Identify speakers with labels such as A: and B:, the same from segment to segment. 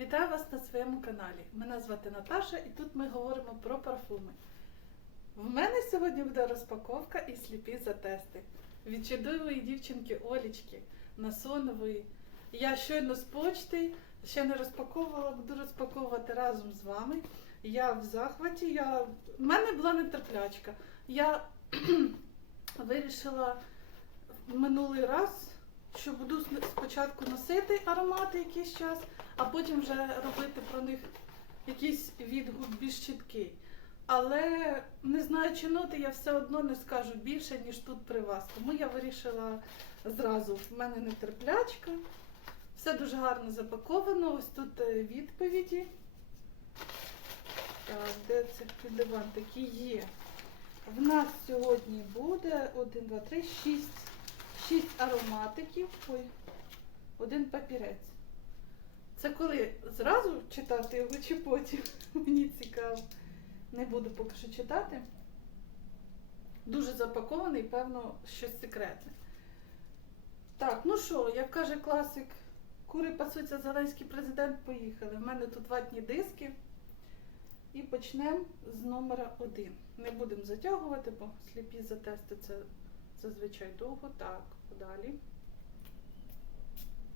A: Вітаю вас на своєму каналі. Мене звати Наташа і тут ми говоримо про парфуми. В мене сьогодні буде розпаковка і сліпі затести від чудової дівчинки Олічки Насонової. Я щойно з почти, ще не розпаковувала, буду розпаковувати разом з вами. Я в захваті. Я... У мене була нетерплячка. Я вирішила минулий раз, що буду спочатку носити аромати якийсь час, а потім вже робити про них якийсь відгук більш чіткий. Але не знаючи ноти, я все одно не скажу більше, ніж тут при вас. Тому я вирішила зразу. В мене нетерплячка. Все дуже гарно запаковано. Ось тут е, відповіді. Так, де це підливан такі є? В нас сьогодні буде 1, 2, 3, 6, 6 ароматиків. Ой, один папірець. Це коли зразу читати його чи потім? Мені цікаво. Не буду поки що читати. Дуже запакований, певно, щось секретне. Так, ну що, як каже класик, кури пасуться, Зеленський президент, поїхали. У мене тут ватні диски. І почнемо з номера один. Не будемо затягувати, бо сліпі затести це зазвичай довго. Так, далі.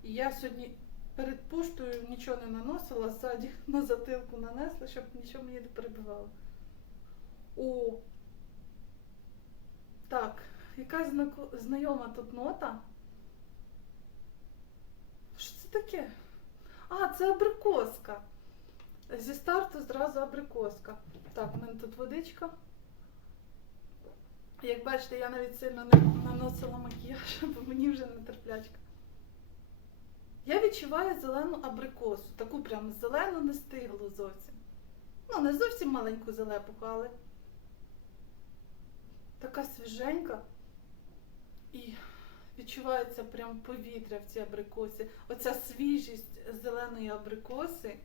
A: І я сьогодні перед поштою нічого не наносила, ззаді на затилку нанесла, щоб нічого мені не перебивало. О! Так, якась знайома тут нота. Що це таке? А, це абрикоска. Зі старту зразу абрикоска. Так, у мене тут водичка. Як бачите, я навіть сильно не наносила макіяж, бо мені вже не терплячка. Я відчуваю зелену абрикосу, таку прям зелену не стиглу зовсім. Ну, не зовсім маленьку зелепуху, але така свіженька. І відчувається прям повітря в цій абрикосі. Оця свіжість зеленої абрикоси.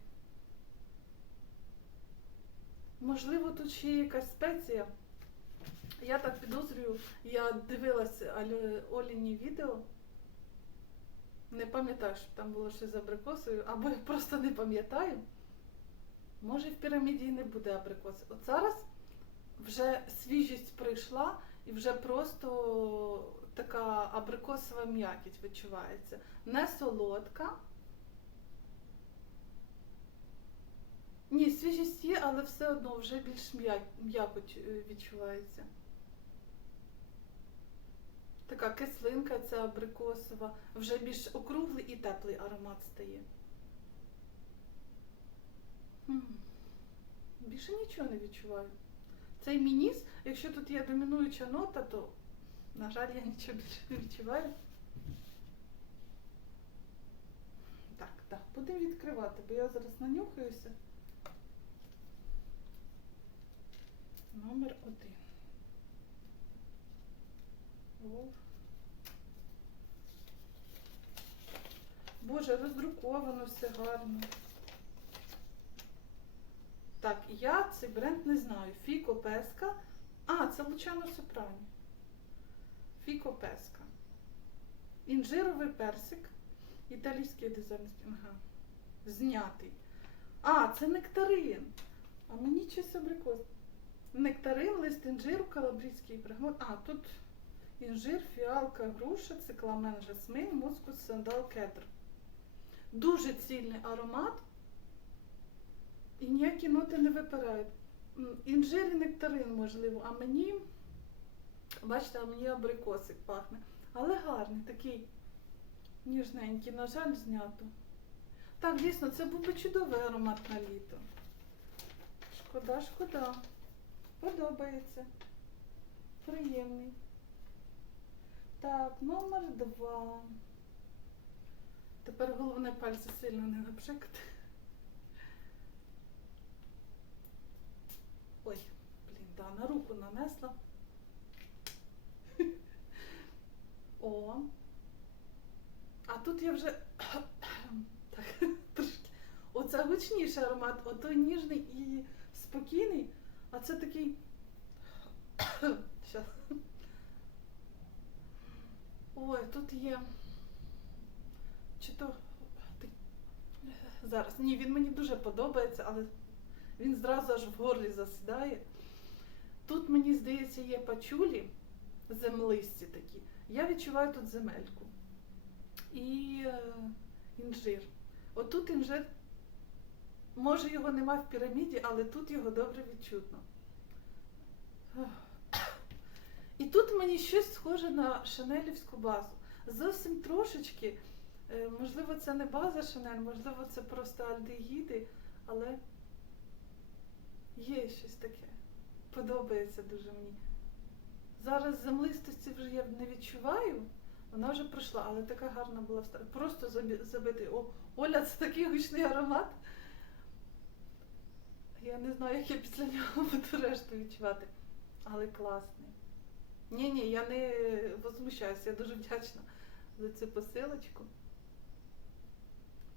A: Можливо, тут ще є якась спеція. Я так підозрюю, я дивилась Алі- Оліні відео. Не пам'ятаю, що там було щось з абрикосою, або я просто не пам'ятаю. Може, в піраміді і не буде абрикоси. От зараз вже свіжість прийшла і вже просто така абрикосова м'якість відчувається. Не солодка. Ні, свіжість є, але все одно вже більш м'якоть е, відчувається. Така кислинка ця абрикосова, вже більш округлий і теплий аромат стає. Більше нічого не відчуваю. Цей мініс, якщо тут є домінуюча нота, то, на жаль, я нічого більше не відчуваю. Так, так, будемо відкривати, бо я зараз нанюхаюся. Номер один. Боже, роздруковано все гарно. Так, я цей бренд не знаю. Фіко Песка. А, це Лучано Сопрані. Фіко Песка. Інжировий персик. Італійський дизайн. Ага. Знятий. А, це нектарин. А мені щось абрикос. Нектарин, лист інжиру, калабрійський брегмот. А, тут інжир, фіалка, груша, цикламен, жасмин, мускус, сандал, кедр. Дуже цільний аромат. І ніякі ноти не випирають. Інжир і нектарин, можливо, а мені, бачите, а мені абрикосик пахне. Але гарний, такий ніжненький, на жаль, знято. Так, дійсно, це був би чудовий аромат на літо. Шкода, шкода. Подобається. Приємний. Так, номер два. Тепер головне пальці сильно не напшикати. Ой, блін, да, на руку нанесла. О. А тут я вже так, трошки. Оце гучніший аромат, отой ніжний і спокійний, а це такий. Щас. Ой, тут є. Чи то. Зараз. Ні, він мені дуже подобається, але він зразу аж в горлі засідає. Тут, мені здається, є пачулі землисті такі. Я відчуваю тут земельку. І е, інжир. Отут інжир, може його нема в піраміді, але тут його добре відчутно. І тут мені щось схоже на шанелівську базу. Зовсім трошечки. Е, Можливо, це не база Шанель, можливо, це просто альдегіди, але є щось таке. Подобається дуже мені. Зараз землистості вже я не відчуваю, вона вже пройшла, але така гарна була вста- Просто забитий. О, Оля, це такий гучний аромат. Я не знаю, як я після нього буду решту відчувати. Але класний. Ні, ні, я не возмущаюся, я дуже вдячна за цю посилочку.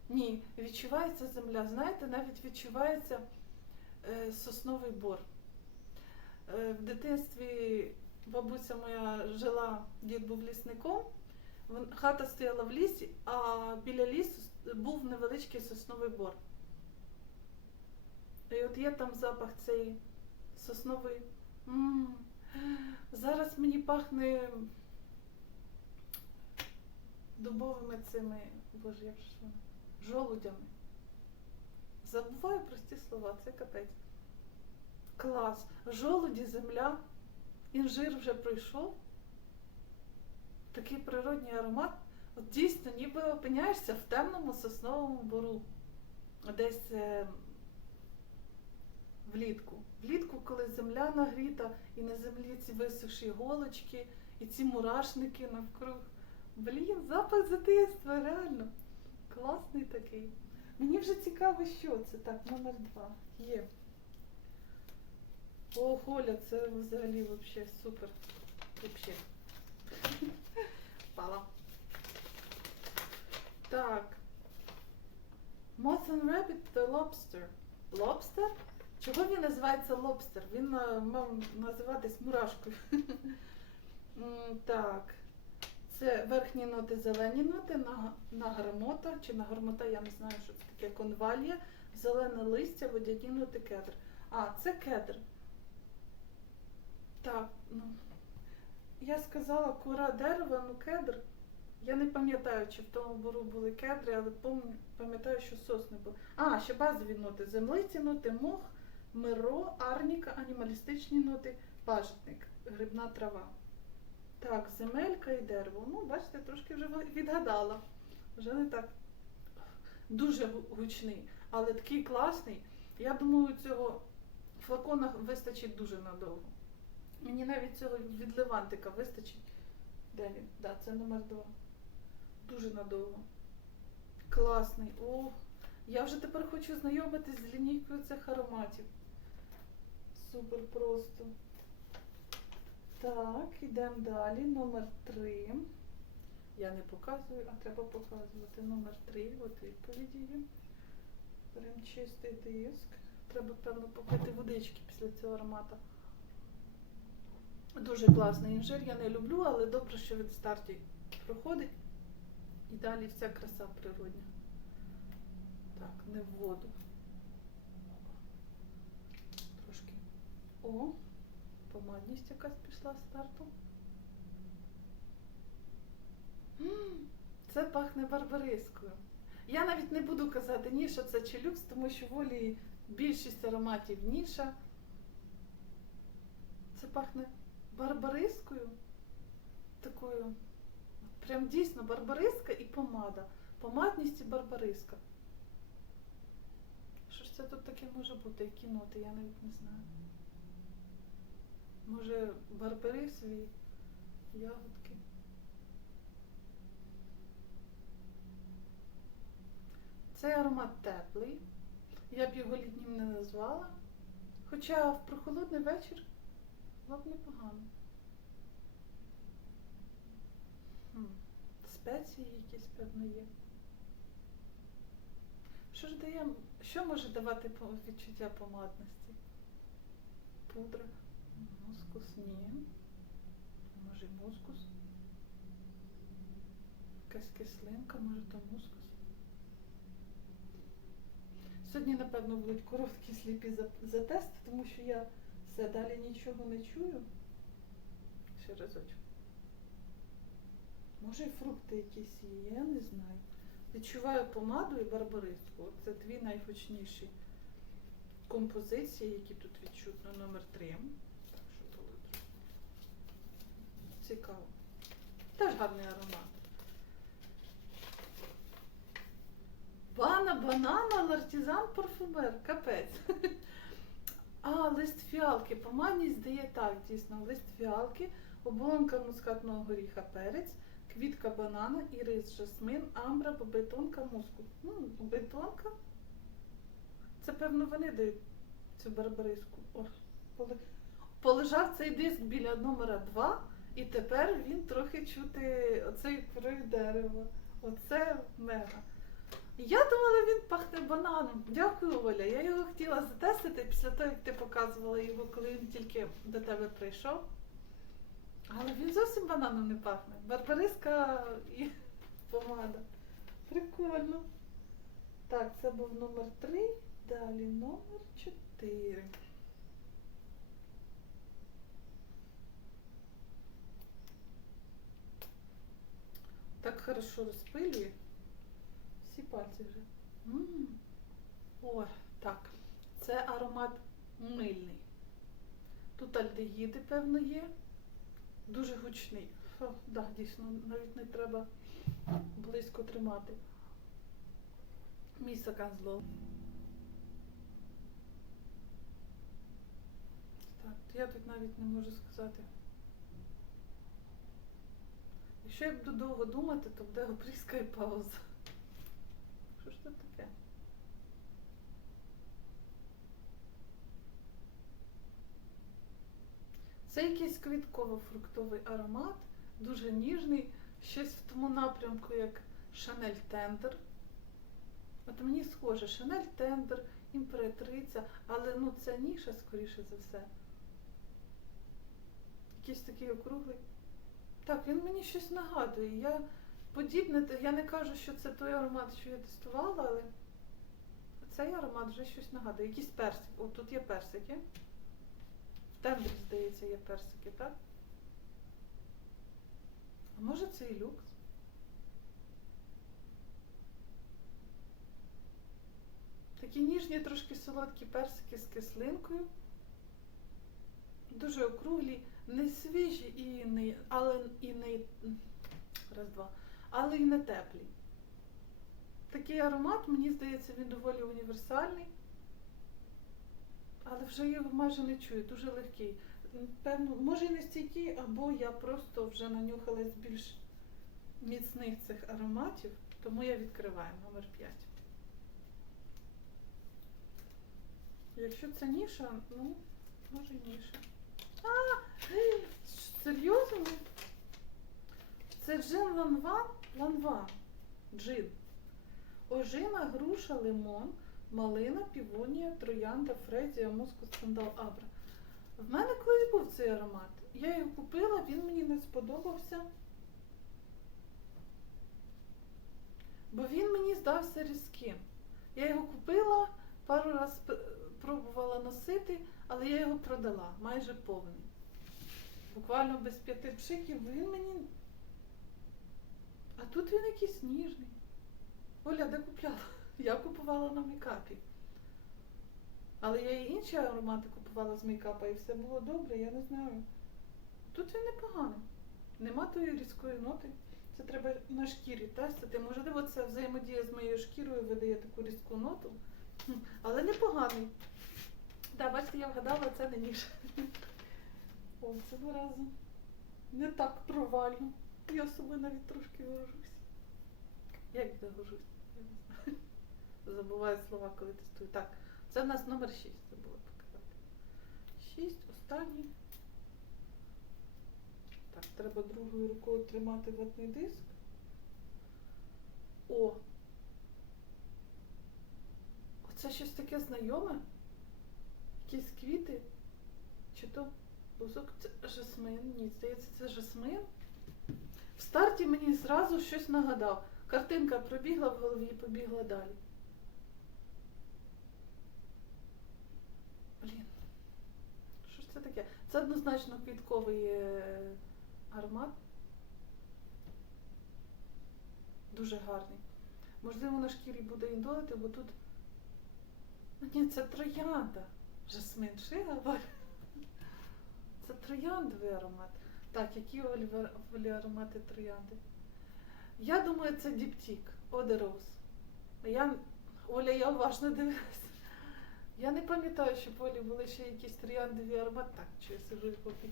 A: Ні, відчувається земля. Знаєте, навіть відчувається е, сосновий бор. Е, в дитинстві бабуся моя жила, дід був лісником. Хата стояла в лісі, а біля лісу був невеличкий сосновий бор. І от є там запах цей сосновий. м Зараз мені пахне дубовими цими, боже, як ж воно, жолудями. Забуваю прості слова, це капець. Клас. Жолуді, земля, інжир вже пройшов. Такий природній аромат. От дійсно, ніби опиняєшся в темному сосновому бору. Десь е, влітку. Влітку, коли земля нагріта, і на землі ці висохші голочки, і ці мурашники навкруг. Блін, запах дитинства, реально. Класний такий. Мені вже цікаво, що це. Так, номер два. Є. О, Оля, це взагалі вообще супер. Вообще. Пала. Так. Moth and Rabbit the Lobster. Lobster? Чого він називається лобстер? Він е, мав називатись мурашкою. Так. Це верхні ноти, зелені ноти, на, на гармота, чи на гармота, я не знаю, що це таке, конвалія, зелене листя, водяні ноти, кедр. А, це кедр. Так, ну. Я сказала кора дерева, ну кедр. Я не пам'ятаю, чи в тому бору були кедри, але пам'ятаю, що сосни були. А, ще базові ноти. Землисті ноти, мох, миро, арніка, анімалістичні ноти, пажитник, грибна трава. Так, земелька і дерево. Ну, бачите, трошки вже відгадала. Вже не так дуже гучний, але такий класний. Я думаю, цього флакона вистачить дуже надовго. Мені навіть цього від Левантика вистачить. Де він? Да, це номер два. Дуже надовго. Класний. О, я вже тепер хочу знайомитись з лінійкою цих ароматів. Супер просто. Так, йдемо далі. Номер три. Я не показую, а треба показувати. Номер три. От відповіді є. Беремо чистий диск. Треба, певно, попити водички після цього аромата. Дуже класний інжир. Я не люблю, але добре, що від старті проходить. І далі вся краса природня. Так, не в воду. Трошки. О, помадність якась пішла старту. Це пахне барбарискою. Я навіть не буду казати ніша це чи люкс, тому що волі більшість ароматів ніша. Це пахне барбарискою. Такою. Прям дійсно барбариска і помада. Помадність і барбариска. Що ж це тут таке може бути? Які ноти? Я навіть не знаю. Може, барбарисові ягодки. Цей аромат теплий. Я б його літнім не назвала. Хоча в прохолодний вечір було б непогано. Спеції якісь, певно, є. Що ж дає, що може давати відчуття помадності? Пудра. Мускус ні. Може мускус. Якась кислинка, може то мускус. Сьогодні, напевно, будуть короткі сліпі за- затести, тому що я все далі нічого не чую. Ще разочок. Може і фрукти якісь є, я не знаю. Відчуваю помаду і барбариску. Це дві найгучніші композиції, які тут відчутно номер три. Так, що було тут? Цікаво. Теж гарний аромат. Вана банана лартізан парфумер. Капець. А, лист фіалки. По мамі здає так, дійсно. Лист фіалки, оболонка мускатного горіха перець, квітка банана, ірис, жасмин, амбра, бетонка, мускул. М, бетонка? Це, певно, вони дають цю барбариску. О, Полежав цей диск біля номера 2, і тепер він трохи чути оцей порив дерева. Оце мега. Я думала, він пахне бананом. Дякую, Оля. Я його хотіла затестити після того, як ти показувала його, коли він тільки до тебе прийшов. Але він зовсім бананом не пахне. Барбариска і помада. Прикольно. Так, це був номер 3, далі номер 4. Так хорошо розпилює. Всі пальці вже. М. Ой, так. Це аромат мильний. Тут альдегіди, певно, є. Дуже гучний. Фу, да, дійсно, навіть не треба близько тримати. Мій стакан зло. Так, я тут навіть не можу сказати. Якщо я буду довго думати, то буде опріска і пауза. Що ж це таке? Це якийсь квітково-фруктовий аромат, дуже ніжний, щось в тому напрямку, як Шанель Тендер. От мені схоже, Шанель Тендер, імператриця, але ну це ніша, скоріше за все. Якийсь такий округлий. Так, він мені щось нагадує. Я подібне, я не кажу, що це той аромат, що я тестувала, але цей аромат вже щось нагадує. Якийсь персик. О, тут є персики. В тембрі, здається, є персики, так? А може це і люкс? Такі ніжні, трошки солодкі персики з кислинкою. Дуже округлі, не свіжі і не, але і не раз, два, але і не теплі. Такий аромат, мені здається, він доволі універсальний. Але вже його майже не чую, дуже легкий. Певно, може і не стійкий, або я просто вже нанюхалась більш міцних цих ароматів, тому я відкриваю номер 5. Якщо це ніша, ну, може і ніша. Серйозно? Це джин ланван? Ланван. Джин. Ожина, груша, лимон, малина, півонія, троянда, фрезія, мускус, сандал, абра. В мене колись був цей аромат. Я його купила, він мені не сподобався. Бо він мені здався різким. Я його купила, пару разів пробувала носити, але я його продала майже повний. Буквально без п'яти пшиків він мені. А тут він якийсь ніжний. Оля, де купляла? Я купувала на мейкапі. Але я і інші аромати купувала з мейкапа і все було добре, я не знаю. Тут він непоганий. Нема тої різкої ноти. Це треба на шкірі тестити. Можливо, це взаємодія з моєю шкірою видає таку різку ноту. Але непоганий. Так, бачите, я вгадала, це не ніж. О, цього разу не так провально. Я з собою навіть трошки горжусь. Як я горжусь? Я не знаю. Забуваю слова, коли тестую. Так, це в нас номер 6 забула показати. 6, останній. Так, треба другою рукою тримати ватний диск. О! Це щось таке знайоме? Якісь квіти? Чи то бузок? Це жасмин. Ні, здається, це жасмин. В старті мені зразу щось нагадав. Картинка пробігла в голові і побігла далі. Блін, що ж це таке? Це однозначно квітковий е, гармат. Дуже гарний. Можливо, на шкірі буде індолити, бо тут а ні, це троянда. Жасмин, що говорю? Це трояндовий аромат. Так, які олівер- олі аромати троянди? Я думаю, це діптік, Одероуз. Я, Оля, я уважно дивилася. Я не пам'ятаю, що в Олі були ще якісь трояндові аромати. Так, чи я сижу і попі.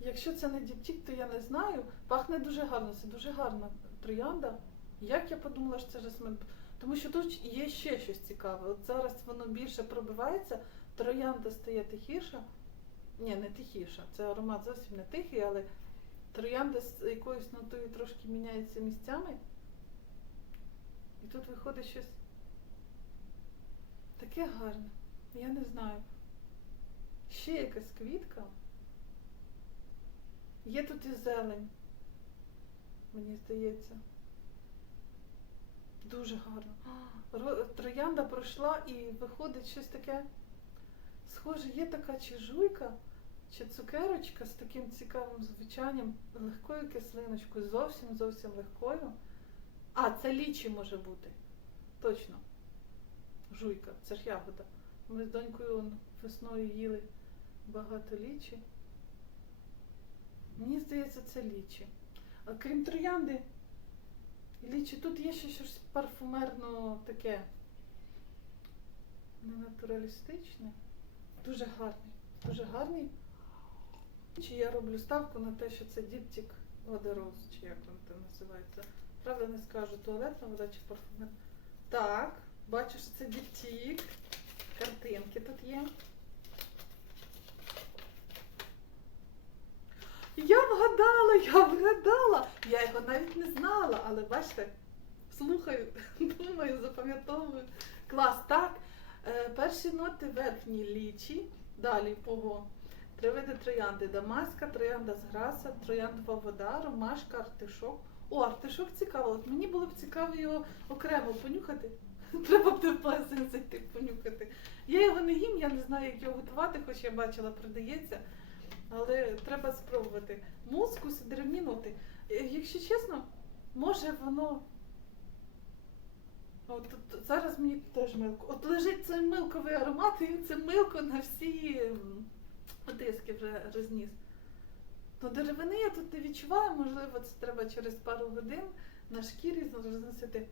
A: Якщо це не діптік, то я не знаю. Пахне дуже гарно, це дуже гарна троянда. Як я подумала, що це жасмин? Тому що тут є ще щось цікаве. От зараз воно більше пробивається, троянда стає тихіша. Ні, не тихіша. Це аромат зовсім не тихий, але троянда з якоюсь нотою трошки міняється місцями. І тут виходить щось таке гарне. Я не знаю. Ще якась квітка. Є тут і зелень, мені здається. Дуже гарно. Троянда пройшла і виходить щось таке. Схоже, є така чи жуйка, чи цукерочка з таким цікавим звучанням, легкою кислиночкою, зовсім зовсім легкою. А, це лічі може бути. Точно. Жуйка, це ж ягода. Ми з донькою он весною їли багато лічі. Мені здається, це лічі. А крім троянди, лічі, тут є ще щось парфумерно таке. Не натуралістичне. Дуже гарний. Дуже гарний. Чи я роблю ставку на те, що це діптік вода чи як воно там називається. Правда не скажу, туалетна вода чи парфумерна. Так, бачиш, це діптік. Картинки тут є. Я вгадала, я вгадала. Я його навіть не знала, але бачите, слухаю, думаю, запам'ятовую. Клас, так. Е, перші ноти верхні лічі, далі ого. Три види троянди. Дамаська, троянда з граса, трояндова вода, ромашка, артишок. О, артишок цікаво. От мені було б цікаво його окремо понюхати. Треба б зайти понюхати. Я його не їм, я не знаю, як його готувати, хоч я бачила, продається. Але треба спробувати. Мускус, ноти. Е, Якщо чесно, може воно. От, от зараз мені теж милко. От лежить цей милковий аромат, і це милко на всі диски вже розніс. То деревини я тут не відчуваю, можливо, це треба через пару годин на шкірі розносити.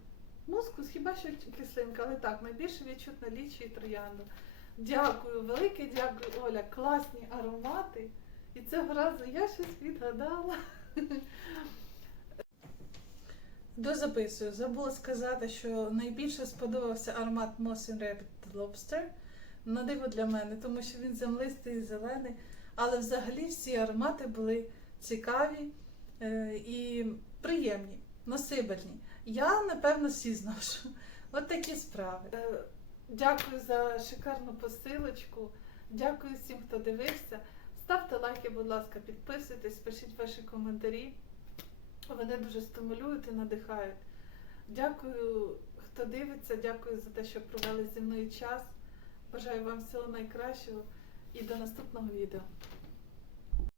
A: Мускус, хіба що кислинка, але так, найбільше відчутно лічі і троянду. Дякую, велике дякую, Оля. Класні аромати. І цього разу я щось відгадала. Дозаписую. Забула сказати, що найбільше сподобався аромат Moss Rabbit Lobster. На диво для мене, тому що він землистий і зелений. Але взагалі всі аромати були цікаві е, і приємні, носибельні. Я, напевно, всі зношу. От такі справи. Е, дякую за шикарну посилочку. Дякую всім, хто дивився. Ставте лайки, будь ласка, підписуйтесь, пишіть ваші коментарі. Вони дуже стимулюють і надихають. Дякую, хто дивиться, дякую за те, що провели зі мною час. Бажаю вам всього найкращого і до наступного відео.